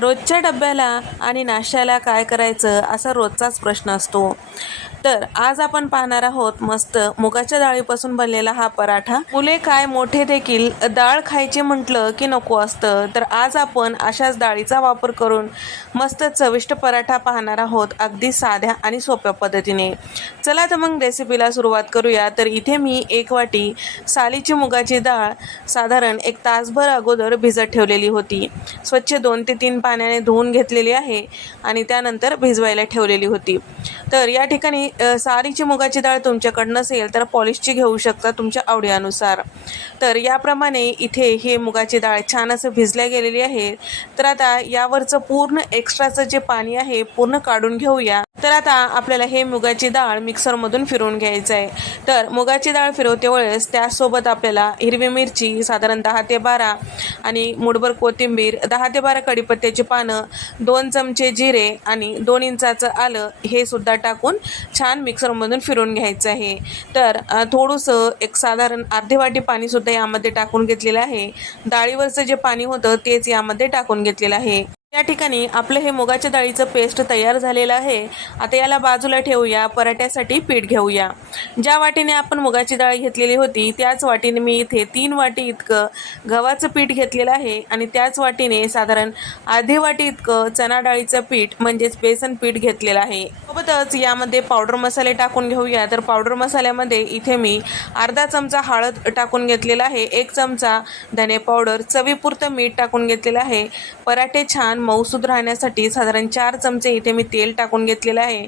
रोजच्या डब्याला आणि नाश्त्याला काय करायचं असा रोजचाच प्रश्न असतो. तर आज आपण पाहणार आहोत मस्त मुगाच्या डाळीपासून बनलेला हा पराठा. मुले काय मोठे देखील डाळ खायचे म्हटलं की नको असतं. तर आज आपण अशाच डाळीचा वापर करून मस्त चविष्ट पराठा पाहणार आहोत. अगदी साध्या आणि सोप्या पद्धतीने. चला तर मग रेसिपीला सुरुवात करूया. तर इथे मी एक वाटी सालीची मुगाची डाळ साधारण एक तासभर अगोदर भिजत ठेवलेली होती. स्वच्छ दोन ते तीन पाण्याने धुवून घेतलेली आहे आणि त्यानंतर भिजवायला ठेवलेली होती. तर या ठिकाणी सारीची मुगाची डाळ तुमच्याकडं नसेल तर पॉलिशची घेऊ शकता तुमच्या आवडीनुसार. तर याप्रमाणे इथे हे मुगाची डाळ छान असं भिजल्या गेलेली आहे. तर आता यावरचं पूर्ण एक्स्ट्राचं जे पाणी आहे पूर्ण काढून घेऊया. तर आता आपल्याला हे मुगाची डाळ मिक्सरमधून फिरवून घ्यायचं आहे तर मुगाची डाळ फिरवते वेळेस त्यासोबत आपल्याला हिरवी मिरची साधारण दहा ते बारा आणि मुठभर कोथिंबीर दहा ते बारा कढीपत्त्याची पानं दोन चमचे जिरे आणि दोन इंचाचं आलं हे सुद्धा टाकून छान मिक्सरमधून फिरून घ्यायचं आहे. तर थोडंसं एक साधारण अर्धे वाटी पाणीसुद्धा यामध्ये टाकून घेतलेलं आहे. डाळीवरचं जे पाणी होतं तेच यामध्ये टाकून घेतलेलं आहे. या ठिकाणी आपलं हे मुगाच्या डाळीचं पेस्ट तयार झालेलं आहे. आता याला बाजूला ठेवूया. पराठ्यासाठी पीठ घेऊया. ज्या वाटीने आपण मुगाची डाळ घेतलेली होती त्याच वाटीने मी इथे तीन वाटी इतकं गव्हाचं पीठ घेतलेलं आहे आणि त्याच वाटीने साधारण अर्धी वाटी इतकं चना डाळीचं पीठ म्हणजेच बेसन पीठ घेतलेलं आहे. सोबतच यामध्ये पावडर मसाले टाकून घेऊया. तर पावडर मसाल्यामध्ये इथे मी अर्धा चमचा हळद टाकून घेतलेला आहे. एक चमचा धने पावडर चवीपुरतं मीठ टाकून घेतलेलं आहे. पराठे छान मऊसूद राहण्यासाठी साधारण चार चमचे इथे मी तेल टाकून घेतलेलं आहे.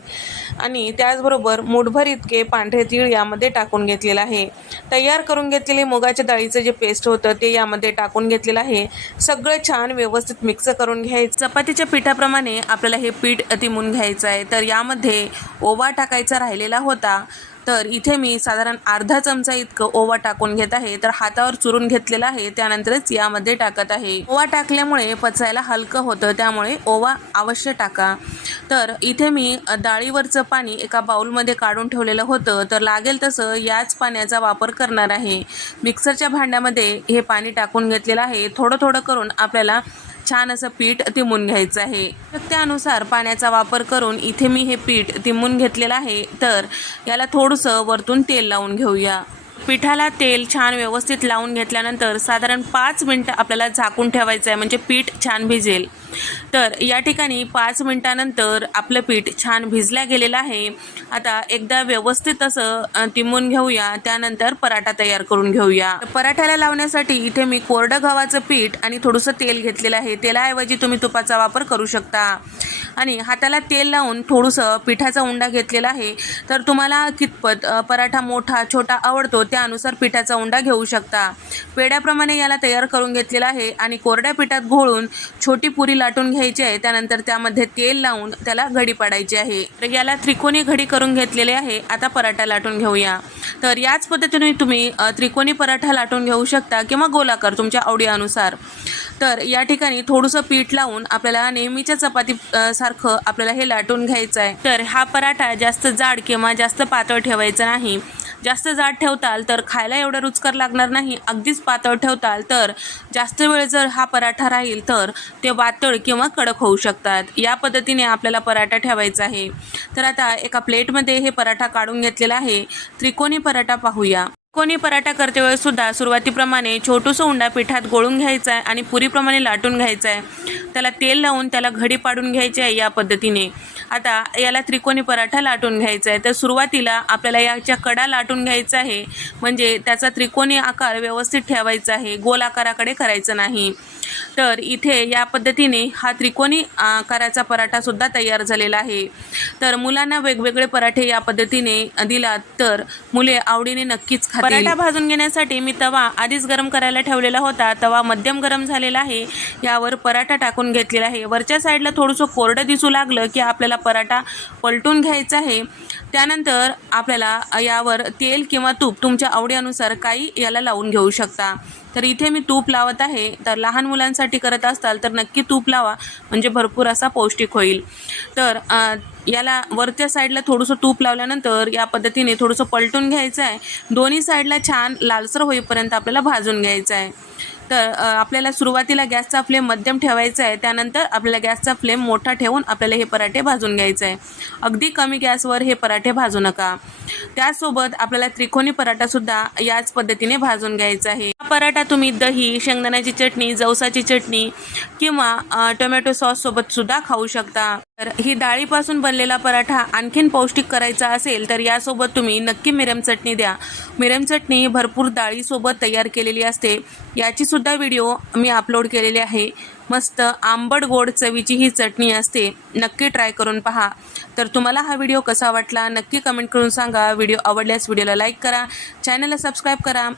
आणि त्याचबरोबर मुठभर इतके पांढरे तीळ यामध्ये टाकून घेतलेलं आहे. तयार करून घेतलेले मुगाच्या डाळीचं जे पेस्ट होतं ते यामध्ये टाकून घेतलेलं आहे. सगळं छान व्यवस्थित मिक्स करून घ्यायचं. चपातीच्या पिठाप्रमाणे आपल्याला हे पीठ अतिमून घ्यायचं आहे. तर यामध्ये ओवा टाकायचा राहिलेला होता. तर इथे मी साधारण अर्धा चमचा इतकं ओवा टाकून घेत आहे. तर हातावर चुरून घेतलेला आहे. त्यानंतरच यामध्ये टाकत आहे. ओवा टाकल्यामुळे पचायला हलकं होतं. त्यामुळे ओवा अवश्य टाका. तर इथे मी डाळीवरचं पाणी एका बाउलमध्ये काढून ठेवलेलं होतं. तर लागेल तसं याच पाण्याचा वापर करणार आहे. मिक्सरच्या भांड्यामध्ये हे पाणी टाकून घेतलेलं आहे. थोडं थोडं करून आपल्याला छान असं पीठ तिमून घ्यायचं आहे. तर त्यानुसार पाण्याचा वापर करून इथे मी हे पीठ तिमून घेतलेलं आहे. तर याला थोडंसं वरतून तेल लावून घेऊया. पिठाला तेल छान व्यवस्थित लावून घेतल्यानंतर साधारण पाच मिनटं आपल्याला झाकून ठेवायचं आहे. म्हणजे पीठ छान भिजेल. तर या ठिकाणी पाच मिनटानंतर आपलं पीठ छान भिजल्या गेलेलं आहे. आता एकदा व्यवस्थित असं अ, तिमून घेऊया त्यानंतर पराठा तयार करून घेऊया. पराठ्याला लावण्यासाठी इथे मी कोरडं गव्हाचं पीठ आणि थोडंसं तेल घेतलेलं आहे. तेलाऐवजी तुम्ही तुपाचा वापर करू शकता. आणि हाताला तेल लावून थोडंसं पिठाचा उंडा घेतलेला आहे. तर तुम्हाला कितपत पराठा मोठा छोटा आवडतो त्यानुसार पिठाचा उंडा घेऊ शकता. पेड्याप्रमाणे याला तयार करून घेतलेला आहे. आणि कोरड्या पिठात घोळून छोटी पुरी लाटून घ्यायची आहे त्यानंतर त्यामध्ये तेल लावून त्याला घडी पाडायची आहे. तर याला त्रिकोणी घडी करून घेतलेले आहे. आता पराठा लाटून घेऊया. तर याच पद्धतीने तुम्ही त्रिकोणी पराठा लाटून घेऊ शकता किंवा गोलाकार तुमच्या आवडीनुसार. तर या ठिकाणी थोडंसं पीठ लावून आपल्याला नेहमीच्या चपाती सारखं आपल्याला हे लाटून घ्यायचं आहे. तर हा पराठा जास्त जाड किंवा जास्त पातळ ठेवायचा नाही. जास्त जाड ठेवताल तर खायला एवढं रुचकर लागणार नाही अगदीच पातळ ठेवताल तर जास्त वेळ जर हा पराठा राहील तर ते वातळ किंवा कडक होऊ शकतात. या पद्धतीने आपल्याला पराठा ठेवायचा आहे. तर आता एका प्लेटमध्ये हे पराठा काढून घेतलेला आहे. त्रिकोणी पराठा पाहूया. कोणी पराठा करते वेळेस सुद्धा सुरुवातीप्रमाणे छोटूसं उंडा पिठात गोळून घ्यायचा आहे आणि पुरीप्रमाणे लाटून घ्यायचा आहे त्याला तेल लावून त्याला घडी पाडून घ्यायची आहे या पद्धतीने. आता याला त्रिकोणी पराठा लाटून घ्यायचा आहे तर सुरुवातीला आपल्याला याच्या कडा लाटून घ्यायचा आहे. म्हणजे त्याचा त्रिकोणी आकार व्यवस्थित ठेवायचा आहे. गोल आकाराकडे करायचं नाही. तर इथे या पद्धतीने हा त्रिकोणी आकाराचा पराठा सुद्धा तयार झालेला आहे. तर मुलांना वेगवेगळे पराठे या पद्धतीने दिलात तर मुले आवडीने नक्कीच खा पराठा भाजून घेण्यासाठी मी तवा आधीच गरम करायला ठेवलेला होता. तवा मध्यम गरम झालेला आहे. यावर पराठा टाकून घेतलेला आहे. वरच्या साईडला थोडंसं कोरडं दिसू लागलं की आपल्याला पराठा पलटून घ्यायचा आहे. त्यानंतर आपल्याला यावर तेल किंवा तूप तुमच्या आवडीनुसार काही याला लावून घेऊ शकता. तर इथे मी तूप लावत आहे. तर लहान मुलांसाठी करत असाल तर नक्की तूप लावा. म्हणजे भरपूर असा पौष्टिक होईल. तर याला वरच्या साईडला थोडंसं तूप लावल्यानंतर या पद्धतीने थोडंसं पलटून घ्यायचं आहे. दोन्ही साईडला छान लालसर होईपर्यंत आपल्याला भाजून घ्यायचं आहे. तर आपल्याला सुरुवातीला गॅसचा फ्लेम मध्यम ठेवायचा आहे. त्यानंतर आपल्याला गॅसचा फ्लेम मोठा ठेवून आपल्याला हे पराठे भाजून घ्यायचं आहे. अगदी कमी गॅसवर हे पराठे भाजू नका. त्यासोबत आपल्याला त्रिकोणी पराठासुद्धा याच पद्धतीने भाजून घ्यायचा आहे. पराठा तुम्ही दही शेंगदाण्याची चटणी जवसाची चटणी किंवा टोमॅटो सॉससोबत सुद्धा खाऊ शकता. तर ही डाळीपासून बनलेला पराठा आणखीन पौष्टिक करायचा असेल तर यासोबत तुम्ही नक्की मिरम चटणी द्या. मिरम चटणी भरपूर डाळीसोबत तयार केलेली असते. याची सुद्धा व्हिडिओ मी अपलोड केलेली आहे. मस्त आंबट गोड चवीची ही चटणी असते. नक्की ट्राय करून पहा. तर तुम्हाला हा व्हिडिओ कसा वाटला नक्की कमेंट करून सांगा. व्हिडिओ आवडल्यास व्हिडिओला लाईक करा. चॅनलला सबस्क्राईब करा.